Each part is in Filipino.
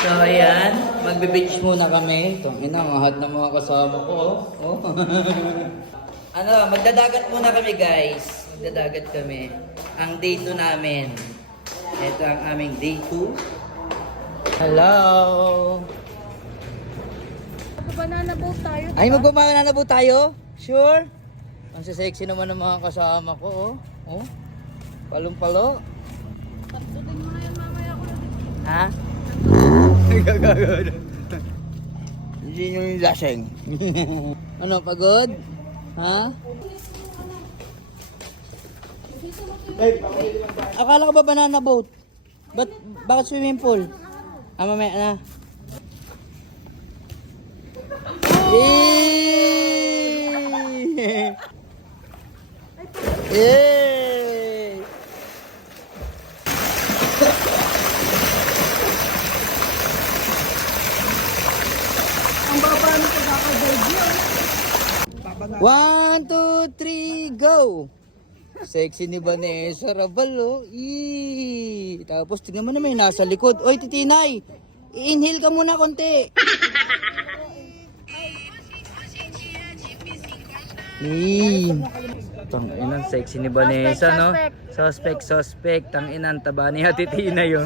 So ayan, magbe-beach muna kami. Itong ina, lahat ng mga kasama ko. Oh. Ano, magdadagat muna kami guys. Magdadagat kami. Ang day 2 namin. Ito ang aming day 2. Hello! Banana boat tayo. Ay, magbabanana boat tayo? Sure? Ang sexy naman ng mga kasama ko. Oh. Palong-palo. Pagsutin mo na yan mamaya ko. Ha? Hindi nyo yung laseng. Ano, pagod? Ha? Akala ko ba banana boat? Bakit swimming pool? Mamaya na. Yay! Yay! Ang baba nito kakadive yun. 1, 2, 3, go! Sexy ni Vanessa Rabal, oh. Tapos tingnan mo naman, nasa likod. Oy, titinay! I-inhale ka muna konti. Tanginan, sexy ni Vanessa, no? Suspect. Tanginan, taba ni Ate Tina yun.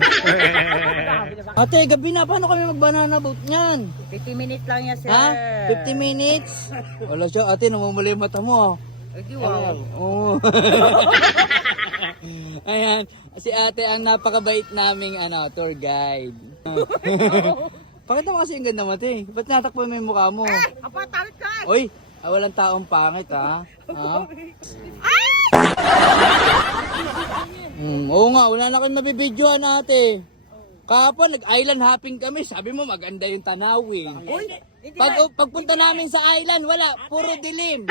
Ate, gabi na. Paano kami mag-banana boat niyan? 50 minutes lang yan, sir. Ha? 50 minutes? Wala siya, ate, namumula yung mata mo. Ay, wow. Oo. Ayan, si ate ang napakabait naming tour guide. Pakita mo kasi yung ganda mo, ate. Ba't natakbo mo yung mukha mo? Apa, talit ka! Oy, walang taong pangit, ha? Oo nga, wala na kayong nabibidyoan, ate. Kahapon, nag-island hopping kami. Sabi mo, maganda yung tanawin. Pagpunta namin sa island, wala. Puro dilim.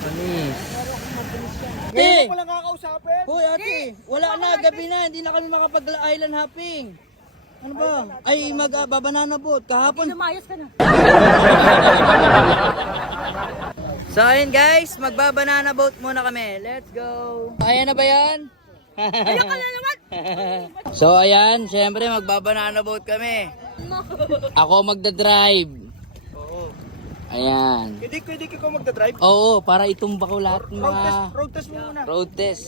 Anis. Ate! Wala nga kausapin. Hoy, ate. Wala na, gabi na. Hindi na kami makapag-island hopping. Ano ba? Ay, mag-babanana boat. Kahapon. Lumayas ka na. So ayun guys, magbabanana boat muna kami. Let's go. Ayan na ba yan? Ayaw ka na naman! So ayan, syempre magbabanana boat kami. Ako magdadrive. Oo. Ayan. Pwede ka magdadrive? Oo, para itumba ko lahat ng mga Road test mo muna. road test.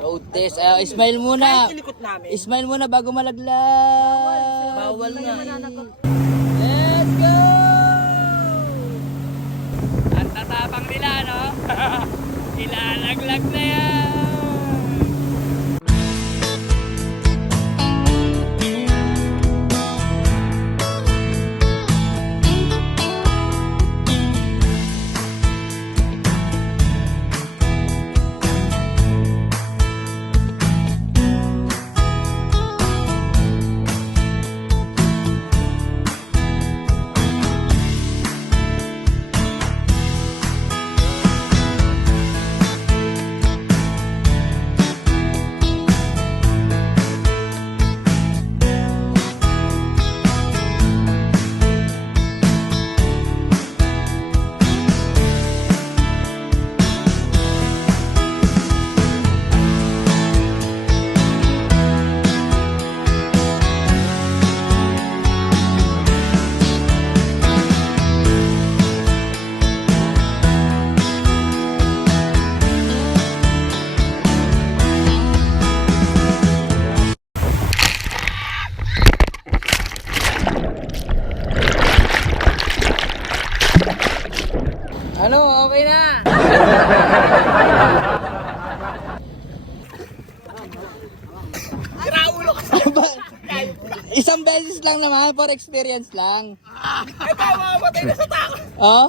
Road test. Smile muna. Ilikot namin. Smile muna bago malaglag. Bawal nga. Let's go! Ang tatapang nila, no? Ilalaglag na yan! Ano, okay na? Isang beses lang naman, for experience lang. Ay, mamamatay na sa takot. Oh?